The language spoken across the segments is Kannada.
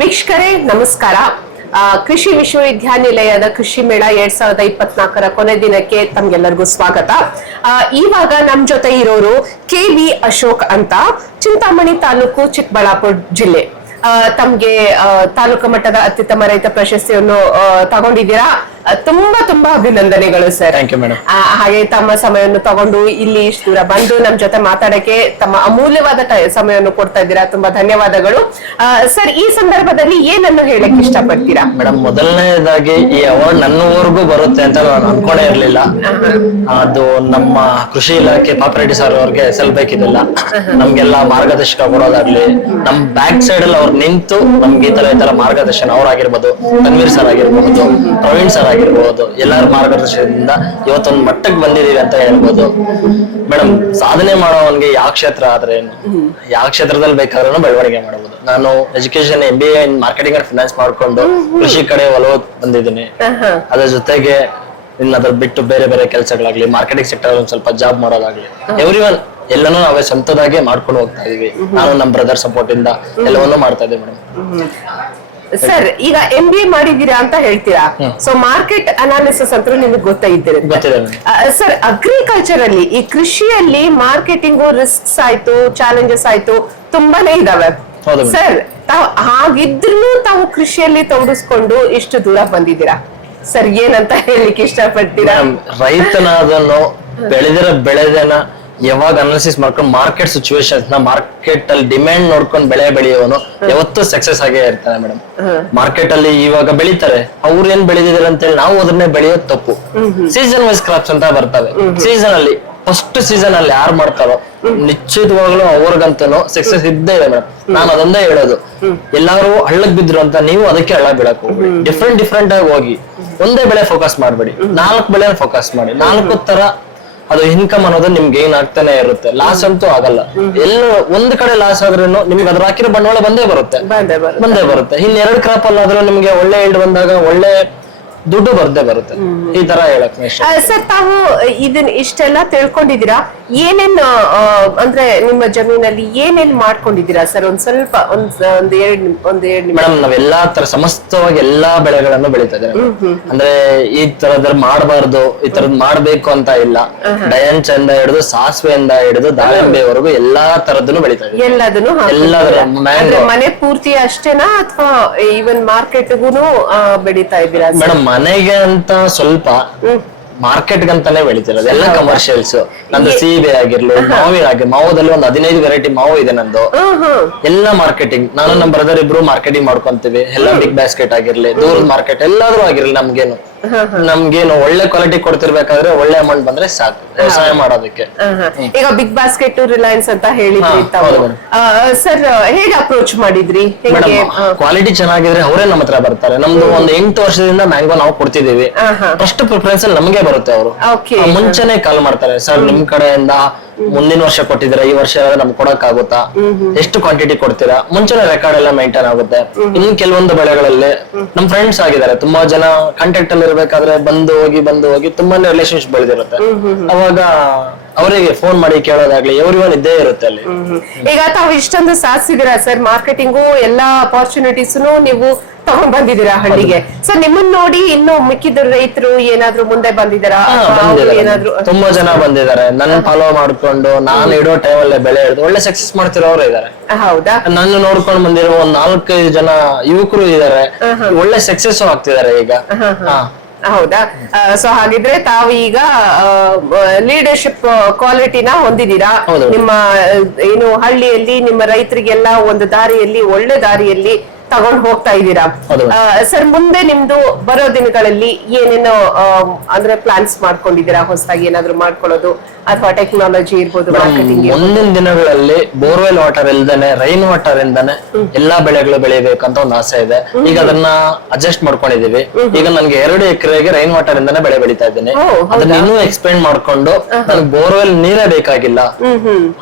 ವೀಕ್ಷಕರೇ ನಮಸ್ಕಾರ. ಕೃಷಿ ವಿಶ್ವವಿದ್ಯಾನಿಲಯದ ಕೃಷಿ ಮೇಳ 2024ರ ಕೊನೆ ದಿನಕ್ಕೆ ತಮ್ಗೆಲ್ಲರಿಗೂ ಸ್ವಾಗತ. ಇವಾಗ ನಮ್ ಜೊತೆ ಇರೋರು KV ಅಶೋಕ್ ಅಂತ, ಚಿಂತಾಮಣಿ ತಾಲೂಕು, ಚಿಕ್ಕಬಳ್ಳಾಪುರ ಜಿಲ್ಲೆ. ತಮ್ಗೆ ತಾಲೂಕು ಮಟ್ಟದ ಅತ್ಯುತ್ತಮ ರೈತ ಪ್ರಶಸ್ತಿಯನ್ನು ತಗೊಂಡಿದ್ದೀರಾ. ತುಂಬಾ ಅಭಿನಂದನೆಗಳು ಸರ್. Thank you madam. ಹಾಗೆ ತಮ್ಮ ಸಮಯವನ್ನು ತಗೊಂಡು ಇಲ್ಲಿ ಇಷ್ಟು ದೂರ ಬಂದು ನಮ್ ಜೊತೆ ಮಾತಾಡಕ್ಕೆ ತಮ್ಮ ಅಮೂಲ್ಯವಾದ ಸಮಯವನ್ನು ಕೊಡ್ತಾ ಇದ್ದೀರಾ. ತುಂಬಾ ಧನ್ಯವಾದಗಳು ಸರ್. ಈ ಸಂದರ್ಭದಲ್ಲಿ ಏನನ್ನು ಹೇಳಕ್ ಇಷ್ಟಪಡ್ತೀರಾ? ಮೇಡಮ್, ಮೊದಲನೇದಾಗಿ ಈ ಅವಾರ್ಡ್ ನನ್ನವರೆಗೂ ಬರುತ್ತೆ ಅಂತ ನಾನು ಅನ್ಕೊಂಡೇ ಇರ್ಲಿಲ್ಲ. ಅದು ನಮ್ಮ ಕೃಷಿ ಇಲಾಖೆ ಪಾಪರೆಡ್ಡಿ ಸರ್ ಅವ್ರಿಗೆ ಸಲ್ಬೇಕಿದಿಲ್ಲ. ನಮ್ಗೆಲ್ಲ ಮಾರ್ಗದರ್ಶಕ ಕೊಡೋದಾಗ್ಲಿ, ನಮ್ ಬ್ಯಾಕ್ ಸೈಡ್ ಅಲ್ಲಿ ಅವ್ರು ನಿಂತು ನಮ್ಗೆ ಈ ತರ ಮಾರ್ಗದರ್ಶನ ಅವ್ರಾಗಿರ್ಬೋದು, ತನ್ವೀರ್ ಸರ್ ಆಗಿರ್ಬಹುದು, ಪ್ರವೀಣ್ ಸರ್ ಆಗಿರ್ಬಹುದು, ಎಲ್ಲರ ಮಾರ್ಗದರ್ಶನದಿಂದ ಇವತ್ತೊಂದು ಮಟ್ಟಕ್ಕೆ ಬಂದಿದೀವಿ ಅಂತ ಹೇಳ್ಬೋದು. ಮೇಡಮ್, ಸಾಧನೆ ಮಾಡೋವನ್ಗೆ ಯಾವ ಕ್ಷೇತ್ರ ಆದ್ರೆ ಏನು, ಯಾವ ಕ್ಷೇತ್ರದಲ್ಲಿ ಬೇಕಾದ್ರೂ ಬೆಳವಣಿಗೆ ಮಾಡಬಹುದು. ನಾನು education MBA in marketing and finance ಮಾಡ್ಕೊಂಡು ಕೃಷಿ ಕಡೆ ಒಲವು ಬಂದಿದ್ದೀನಿ. ಅದ್ರ ಜೊತೆಗೆ ಅದ್ರ ಬಿಟ್ಟು ಬೇರೆ ಬೇರೆ ಕೆಲಸಗಳಾಗ್ಲಿ, ಮಾರ್ಕೆಟಿಂಗ್ ಸೆಕ್ಟರ್ ಒಂದ್ ಸ್ವಲ್ಪ ಜಾಬ್ ಮಾಡೋದಾಗ್ಲಿ, ಎವ್ರಿವನ್ ಎಲ್ಲನೂ ನಾವೇ ಸ್ವಂತದಾಗಿ ಮಾಡ್ಕೊಂಡು ಹೋಗ್ತಾ ಇದೀವಿ. ನಾನು ನಮ್ಮ ಬ್ರದರ್ ಸಪೋರ್ಟ್ ಇಂದ ಎಲ್ಲವನ್ನೂ ಮಾಡ್ತಾ ಇದ್ದೀವಿ ಮೇಡಮ್. ಸರ್, ಈಗ MBA ಮಾಡಿದೀರಾ ಅಂತ ಹೇಳ್ತೀರಾ. ಸೊ ಮಾರ್ಕೆಟ್ ಅನಾಲಿಸಿಸ್ ಅಂತ ನಿಮಗೆ ಗೊತ್ತಿದೆ ಸರ್. ಅಗ್ರಿಕಲ್ಚರ್ ಅಲ್ಲಿ, ಈ ಕೃಷಿಯಲ್ಲಿ ಮಾರ್ಕೆಟಿಂಗು ರಿಸ್ಕ್ಸ್ ಆಯ್ತು, ಚಾಲೆಂಜಸ್ ಆಯ್ತು, ತುಂಬಾನೇ ಇದಾವೆ ಸರ್. ಹಾಗಿದ್ರು ತಾವು ಕೃಷಿಯಲ್ಲಿ ತೊಡಗಿಸ್ಕೊಂಡು ಇಷ್ಟು ದೂರ ಬಂದಿದ್ದೀರಾ ಸರ್. ಏನಂತ ಹೇಳಲಿಕ್ಕೆ ಇಷ್ಟಪಡ್ತೀರಾ? ರೈತನಾದನು ಬೆಳೆದೇನ ಯಾವಾಗ ಅನಾಲಿಸಿಸ್ ಮಾಡ್ಕೊಂಡು ಮಾರ್ಕೆಟ್ ಸಿಚುವೇಶನ್ಸ್ ನ, ಮಾರ್ಕೆಟ್ ಅಲ್ಲಿ ಡಿಮ್ಯಾಂಡ್ ನೋಡ್ಕೊಂಡು ಬೆಳೆಯೋನು ಯಾವತ್ತೂ ಸಕ್ಸಸ್ ಆಗೇ ಇರ್ತಾನೆ ಮೇಡಮ್. ಮಾರ್ಕೆಟ್ ಅಲ್ಲಿ ಇವಾಗ ಬೆಳಿತಾರೆ, ಅವ್ರು ಏನ್ ಬೆಳೆದಿದ್ದಾರೆ ಅಂತ ಹೇಳಿ ನಾವು ಅದನ್ನೇ ಬೆಳೆಯೋದು ತಪ್ಪು. ಸೀಸನ್ ವೈಸ್ ಕ್ರಾಪ್ಸ್ ಅಂತ ಬರ್ತವೆ. ಸೀಸನ್ ಅಲ್ಲಿ ಫಸ್ಟ್ ಸೀಸನ್ ಅಲ್ಲಿ ಯಾರು ಮಾಡ್ತಾರೋ ನಿಶ್ಚಿತವಾಗ್ಲೂ ಅವ್ರಿಗಂತೂ ಸಕ್ಸಸ್ ಇದ್ದೇ ಇದೆ ಮೇಡಮ್. ನಾನು ಅದೊಂದೇ ಹೇಳೋದು, ಎಲ್ಲಾರು ಹಳ್ಳಕ್ ಬಿದ್ರು ಅಂತ ನೀವು ಅದಕ್ಕೆ ಹಳ್ಳ ಬೀಳಕ್ ಹೋಗ್ಬೇಡಿ. ಡಿಫ್ರೆಂಟ್ ಆಗಿ ಹೋಗಿ ಒಂದೇ ಬೆಳೆ ಫೋಕಸ್ ಮಾಡ್ಬೇಡಿ, 4 ಬೆಳೆ ಫೋಕಸ್ ಮಾಡಿ. 4 ತರ ಅದು ಇನ್ಕಮ್ ಅನ್ನೋದು ನಿಮ್ಗೆ ಏನ್ ಆಗ್ತಾನೆ ಇರುತ್ತೆ. ಲಾಸ್ ಅಂತೂ ಆಗಲ್ಲ. ಎಲ್ಲ ಒಂದ್ ಕಡೆ ಲಾಸ್ ಆದ್ರೂ ನಿಮ್ಗೆ ಅದ್ರ ಹಾಕಿರೋ ಬಂಡವಾಳ ಬಂದೇ ಬರುತ್ತೆ. ಇನ್ 2 ಕ್ರಾಪ್ ಅಲ್ಲಾದ್ರೂ ನಿಮ್ಗೆ ಒಳ್ಳೆ ಈಲ್ಡ್ ಬಂದಾಗ ಒಳ್ಳೆ ದುಡ್ಡು ಬರುತ್ತೆ. ಈ ತರ ಹೇಳಕ್ ಸರ್. ತಾವು ಇದನ್ನ ಇಷ್ಟೆಲ್ಲ ತಿಳ್ಕೊಂಡಿದ್ದೀರಾ, ಏನೇನ್ ಅಂದ್ರೆ ನಿಮ್ಮ ಜಮೀನಲ್ಲಿ ಏನೇನ್ ಮಾಡ್ಕೊಂಡಿದ್ದೀರಾ ಸರ್? ಒಂದ್ ಸ್ವಲ್ಪ ಒಂದ್ ಎರಡು ಮೇಡಮ್, ನಾವೆಲ್ಲಾ ತರ ಸಮಸ್ತವಾಗಿ ಎಲ್ಲಾ ಬೆಳೆಗಳನ್ನು ಬೆಳೀತಾ ಇದ್ದೇವೆ. ಅಂದ್ರೆ ಈ ತರದ್ ಮಾಡಬಾರ್ದು, ಈ ತರದ್ ಮಾಡ್ಬೇಕು ಅಂತ ಇಲ್ಲ. ಡಯಂಚ್ ಇಂದ ಹಿಡಿದು ಸಾಸಿವೆಯಿಂದ ಹಿಡಿದು ದಾಳಿಂಬೆವರೆಗೂ ಎಲ್ಲಾ ತರದನ್ನು ಬೆಳೀತಾ ಇದ್ದೀವಿ. ಎಲ್ಲದನ್ನು ಮನೆ ಪೂರ್ತಿ ಅಷ್ಟೇನಾ ಅಥವಾ ಈವನ್ ಮಾರ್ಕೆಟ್ಗೂನು ಬೆಳೀತಾ ಇದ್ದೀರಾ ಮೇಡಮ್? ಮನೆಗೆ ಅಂತ ಸ್ವಲ್ಪ, ಮಾರ್ಕೆಟ್ ಗಂತಾನೆ ಬೆಳಿತಿರೋದು ಎಲ್ಲ ಕಮರ್ಷಿಯಲ್ಸ್. ನಂದು ಸೀಬೆ ಆಗಿರ್ಲಿ, ಮಾವದಲ್ಲಿ ಒಂದು 15 ವೆರೈಟಿ ಮಾವು ಇದೆ ನಂದು. ಎಲ್ಲ ಮಾರ್ಕೆಟಿಂಗ್, ನಾನು ನಮ್ಮ ಬ್ರದರ್ ಇಬ್ರು ಮಾರ್ಕೆಟಿಂಗ್ ಮಾಡ್ಕೊಂತೀವಿ. ಎಲ್ಲ ಬಿಗ್ ಬಾಸ್ಕೆಟ್ ಆಗಿರ್ಲಿ, ದೂರದ ಮಾರ್ಕೆಟ್ ಎಲ್ಲಾದ್ರೂ ಆಗಿರ್ಲಿ, ನಮ್ಗೇನು ಒಳ್ಳೆ ಕ್ವಾಲಿಟಿ ಕೊಡ್ತಿರ್ಬೇಕಾದ್ರೆ ಒಳ್ಳೆ ಅಮೌಂಟ್ ಬಂದ್ರೆ ಸಾಕು ವ್ಯವಸಾಯ ಮಾಡೋದಕ್ಕೆ. ಈಗ ಬಿಗ್ ಬಾಸ್ಕೆಟ್, ರಿಲಯನ್ಸ್ ಅಂತ ಹೇಳಿದ್ರಿ ಸರ್, ಹೇಗೆ ಅಪ್ರೋಚ್ ಮಾಡಿದ್ರಿ? ಕ್ವಾಲಿಟಿ ಚೆನ್ನಾಗಿದ್ರೆ ಅವರೇ ನಮ್ಮ ಹತ್ರ ಬರ್ತಾರೆ. ನಮ್ದು ಒಂದು 8 ವರ್ಷದಿಂದ ಮ್ಯಾಂಗೋ ನಾವು ಕೊಡ್ತಿದೀವಿ. ಫಸ್ಟ್ ಪ್ರಿಫರೆನ್ಸ್ ಅಲ್ಲಿ ನಮಗೆ ಬರುತ್ತೆ. ಅವರು ಮುಂಚೆನೆ ಕಾಲ್ ಮಾಡ್ತಾರೆ, ಸರ್ ನಿಮ್ ಕಡೆಯಿಂದ ಮುಂದಿನ ವರ್ಷ ಕೊಟ್ಟಿದ್ದೀರಾ, ಈ ವರ್ಷ ನಮ್ಗೆ ಕೊಡಕ್ ಆಗುತ್ತಾ, ಎಷ್ಟು ಕ್ವಾಂಟಿಟಿ ಕೊಡ್ತೀರಾ, ಮುಂಚೆನೆ ರೆಕಾರ್ಡ್ ಎಲ್ಲ ಮೇಂಟೈನ್ ಆಗುತ್ತೆ. ಇನ್ನು ಕೆಲವೊಂದು ಬೆಳೆಗಳಲ್ಲಿ ನಮ್ ಫ್ರೆಂಡ್ಸ್ ಆಗಿದ್ದಾರೆ, ತುಂಬಾ ಜನ ಕಾಂಟ್ಯಾಕ್ಟ್ ಅಲ್ಲಿ ಇರ್ಬೇಕಾದ್ರೆ ಬಂದು ಹೋಗಿ ತುಂಬಾನೇ ರಿಲೇಶನ್ಶಿಪ್ ಬೆಳೆದಿರುತ್ತೆ. ಅವಾಗ ಅವರಿಗೆ ಫೋನ್ ಮಾಡಿ ಕೇಳೋದಾಗ್ಲಿ, ಎವ್ರಿವನ್ ಇದ್ದೇ ಇರುತ್ತೆ ಅಲ್ಲಿ. ಈಗ ತಾವು ಇಷ್ಟೊಂದು ಸಾಧಿಸಿದಿರಾ ಸರ್, ಮಾರ್ಕೆಟಿಂಗು ಎಲ್ಲಾ ಅಪಾರ್ಚುನಿಟೀಸ್ ನೀವು ತಗೊಂಡ್ ಬಂದಿದ್ದೀರಾ ಹಳ್ಳಿಗೆ. ಸೊ ನಿಮ್ಮನ್ನ ನೋಡಿ ಇನ್ನು ಮಿಕ್ಕಿದ ರೈತರು ಏನಾದ್ರು ಮುಂದೆ ಬಂದಿದ್ದಾರಾ? ತುಂಬಾ ಜನ ಬಂದಿದ್ದಾರೆ. ನನ್ನ ಫಾಲೋ ಮಾಡ್ಕೊಂಡು ನಾನು ಇಡೋ ಟೈಮಲ್ಲೇ ಬೆಳೆ ಹಿಡಿದು ಒಳ್ಳೆ ಸಕ್ಸಸ್ ಮಾಡ್ತಿರೋರು ಇದಾರೆ. ಹೌದಾ? ನನ್ನ ನೋಡ್ಕೊಂಡು ಬಂದಿರೋ ಒಂದ್ 4-5 ಜನ ಯುವಕರು ಇದಾರೆ, ಒಳ್ಳೆ ಸಕ್ಸಸ್ ಆಗ್ತಿದ್ದಾರೆ ಈಗ. ಹೌದಾ? ಸೊ ಹಾಗಿದ್ರೆ ತಾವು ಈಗ ಲೀಡರ್ಶಿಪ್ ಕ್ವಾಲಿಟಿನ ಹೊಂದಿದ್ದೀರಾ. ನಿಮ್ಮ ಏನು ಹಳ್ಳಿಯಲ್ಲಿ ನಿಮ್ಮ ರೈತರಿಗೆಲ್ಲ ಒಂದು ದಾರಿಯಲ್ಲಿ, ಒಳ್ಳೆ ದಾರಿಯಲ್ಲಿ ತಗೊಂಡ್ ಹೋಗ್ತಾ ಇದ್ದೀರಾ ಸರ್. ಮುಂದೆ ನಿಮ್ದು ಬರೋ ದಿನಗಳಲ್ಲಿ ಏನೇನೋ ಅಂದ್ರೆ ಪ್ಲಾನ್ಸ್ ಮಾಡ್ಕೊಂಡಿದ್ದೀರಾ? ಹೊಸದಾಗಿ ಏನಾದ್ರು ಮಾಡ್ಕೊಳ್ಳೋದು ಅಥವಾ ಟೆಕ್ನಾಲಜಿ ಇರ್ಬೋದು, ಮಾರ್ಕೆಟಿಂಗ್? ಮುಂದಿನ ದಿನಗಳಲ್ಲಿ ಬೋರ್ವೆಲ್ ವಾಟರ್ ಇಲ್ದೇನೆ ರೈನ್ ವಾಟರ್ ಇಂದಾನೆ ಎಲ್ಲಾ ಬೆಳೆಗಳು ಬೆಳಿಬೇಕಂತ ಒಂದು ಆಸೆ ಇದೆ. ಈಗ ಅದನ್ನ ಅಡ್ಜಸ್ಟ್ ಮಾಡ್ಕೊಂಡಿದೀವಿ. ಈಗ ನನ್ಗೆ 2 ಎಕರೆಗೆ ರೈನ್ ವಾಟರ್ ಇಂದಾನೆ ಬೆಳೆ ಬೆಳೀತಾ ಇದ್ದೀನಿ. ಅದನ್ನ ಇನ್ನೂ ಎಕ್ಸ್ಪೆಂಡ್ ಮಾಡ್ಕೊಂಡು ನನ್ಗೆ ಬೋರ್ವೆಲ್ ನೀರೇ ಬೇಕಾಗಿಲ್ಲ,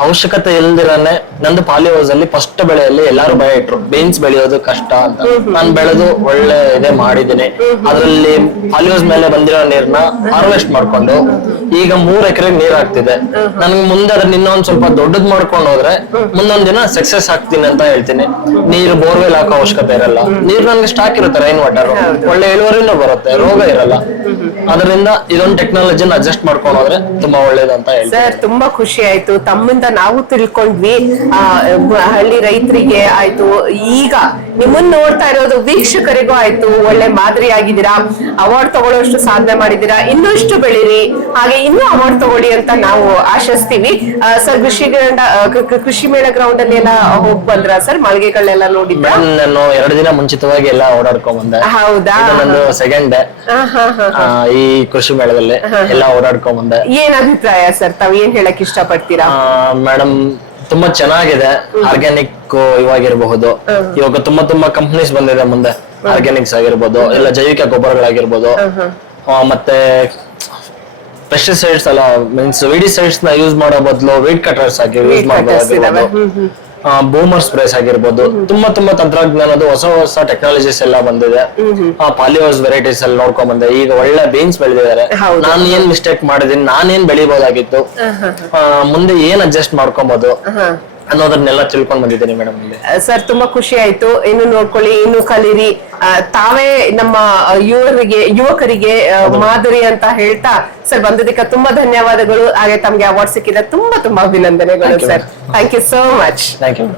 ಅವಶ್ಯಕತೆ ಇಲ್ದಿರಾನೆ ನಂದು ಪಾಲಿ ಹೌಸ್ ಅಲ್ಲಿ ಫಸ್ಟ್ ಬೆಳೆಯಲ್ಲಿ ಎಲ್ಲಾರು ಭಯ ಇಟ್ರು, ಬೀನ್ಸ್ ಬೆಳೆಯೋದು ಕಷ್ಟ ಕಷ್ಟ ಅಂತ. ನಾನು ಬೆಳೆದು ಒಳ್ಳೆ ಇದೇ ಮಾಡಿದ್ದೀನಿ. ಅದ್ರಲ್ಲಿ ಪಾಲಿಯೋಸ್ ಮೇಲೆ ಬಂದಿರೋ ನೀರ್ನ ಹಾರ್ವೆಸ್ಟ್ ಮಾಡ್ಕೊಂಡು ಈಗ 3 ಎಕರೆಗೆ ನೀರ್ ಆಗ್ತಿದೆ. ನನ್ಗೆ ಮುಂದೆ ಅದನ್ನ ಇನ್ನೊಂದ್ ಸ್ವಲ್ಪ ದೊಡ್ಡದ್ ಮಾಡ್ಕೊಂಡು ಹೋದ್ರೆ ಮುಂದೊಂದ್ ದಿನ ಸಕ್ಸಸ್ ಆಗ್ತೀನಿ ಅಂತ ಹೇಳ್ತೀನಿ. ನೀರು ಬೋರ್ವೆಲ್ ಹಾಕೋ ಅವಶ್ಯಕತೆ ಇರಲ್ಲ. ನೀರ್ ನನ್ಗೆ ಸ್ಟಾಕ್ ಇರುತ್ತೆ, ರೈನ್ ವಾಟರ್ ಒಳ್ಳೆ ಇಳುವರಿನೂ ಬರುತ್ತೆ, ರೋಗ ಇರಲ್ಲ. ಅದರಿಂದ ಇದೊಂದು ಟೆಕ್ನಾಲಜಿನ ಅಡ್ಜಸ್ಟ್ ಮಾಡ್ಕೊಂಡು ಹೋದ್ರೆ ತುಂಬಾ ಒಳ್ಳೇದು ಅಂತ ಹೇಳ್ತೀನಿ. ಸರ್ ತುಂಬಾ ಖುಷಿ ಆಯ್ತು, ತಮ್ಮಿಂದ ನಾವು ತಿಳ್ಕೊಂಡ್ವಿ. ಹಳ್ಳಿ ರೈತರಿಗೆ ಆಯ್ತು, ಈಗ ನಿಮ್ಮನ್ನ ನೋಡ್ತಾ ಇರೋದು ವೀಕ್ಷಕರಿಗೂ ಆಯ್ತು, ಒಳ್ಳೆ ಮಾದರಿ ಆಗಿದ್ದೀರಾ, ಅವಾರ್ಡ್ ತಗೊಳ್ಳೋಷ್ಟು ಸಾಧನೆ ಮಾಡಿದ್ದೀರಾ. ಇನ್ನಷ್ಟು ಬೆಳೀರಿ, ಹಾಗೆ ಇನ್ನೂ ಅವಾರ್ಡ್ ತಗೊಳ್ಳಿ ಅಂತ ನಾವು ಆಶಿಸ್ತೀವಿ. ಸರ್ ಕೃಷಿ ಮೇಳ ಗ್ರೌಂಡ್ ಅಲ್ಲಿ ಎಲ್ಲ ಹೋಗ್ ಬಂದ್ರ ಸರ್? ಮಳಿಗೆಗಳನ್ನೆಲ್ಲ ನೋಡಿದ್ರ? ನಾನು 2 ದಿನ ಮುಂಚಿತವಾಗಿ ಎಲ್ಲ ಓಡಾಡ್ಕೊಂಡ್ ಬಂದೆ. ಹೌದಾ? ನಂದು ಸೆಕೆಂಡ್ ಡೇ ಈ ಕೃಷಿ ಮೇಳದಲ್ಲಿ ಎಲ್ಲ ಓಡಾಡ್ಕೊಂಡ್ ಬಂದೆ. ಏನ್ ಅಭಿಪ್ರಾಯ ಸರ್? ತಾವ್ ಏನ್ ಹೇಳಕ್ ಇಷ್ಟ ಪಡ್ತೀರಾ? ಮೇಡಮ್ ತುಂಬಾ ಚೆನ್ನಾಗಿದೆ. ಆರ್ಗ್ಯಾನಿಕ್ ಇವಾಗಿರಬಹುದು, ಇವಾಗ ತುಂಬಾ ಕಂಪನೀಸ್ ಬಂದಿದೆ ಮುಂದೆ. ಆರ್ಗ್ಯಾನಿಕ್ಸ್ ಆಗಿರ್ಬೋದು, ಎಲ್ಲ ಜೈವಿಕ ಗೊಬ್ಬರಗಳಾಗಿರ್ಬೋದು, ಮತ್ತೆ ಪೆಸ್ಟಿಸೈಡ್ಸ್ ಅಲ್ಲ ಮೀನ್ಸ್ ವಿಡಿಸೈಡ್ಸ್ ನ ಯೂಸ್ ಮಾಡೋ ಬದಲು ವೀಡ್ ಕಟರ್ಸ್ ಆಗಿ ಯೂಸ್ ಮಾಡಬಹುದು. ಬೂಮರ್ ಸ್ಪ್ರೇಸ್ ಆಗಿರ್ಬೋದು, ತುಂಬಾ ತಂತ್ರಜ್ಞಾನದ ಹೊಸ ಟೆಕ್ನಾಲಜೀಸ್ ಎಲ್ಲ ಬಂದಿದೆ. ಪಾಲಿಯೋಸ್ ವೆರೈಟೀಸ್ ಅಲ್ಲಿ ನೋಡ್ಕೊಂಡ್ ಬಂದೆ. ಈಗ ಒಳ್ಳೆ ಬೀನ್ಸ್ ಬೆಳೆದಿದ್ದಾರೆ. ನಾನು ಏನ್ ಮಿಸ್ಟೇಕ್ ಮಾಡಿದೀನಿ, ನಾನೇನ್ ಬೆಳಿಬಹುದಾಗಿತ್ತು, ಮುಂದೆ ಏನ್ ಅಡ್ಜಸ್ಟ್ ಮಾಡ್ಕೊಬಹುದು ಅನ್ನೋದನ್ನೆಲ್ಲ ತಿಳ್ಕೊಂಡ್ ಬಂದಿದ್ದೀನಿ ಮೇಡಮ್. ಸರ್ ತುಂಬಾ ಖುಷಿ ಆಯ್ತು. ಇನ್ನು ನೋಡ್ಕೊಳ್ಳಿ, ಇನ್ನು ಕಲೀರಿ. ತಾವೇ ನಮ್ಮ ಯುವಕರಿಗೆ ಮಾದರಿ ಅಂತ ಹೇಳ್ತಾ ಸರ್ ಬಂದದಕ್ಕೆ ತುಂಬಾ ಧನ್ಯವಾದಗಳು. ಹಾಗೆ ತಮ್ಗೆ ಅವಾರ್ಡ್ ಸಿಕ್ಕಿದ ತುಂಬಾ ಅಭಿನಂದನೆಗಳು sir. Thank you so much. Thank you.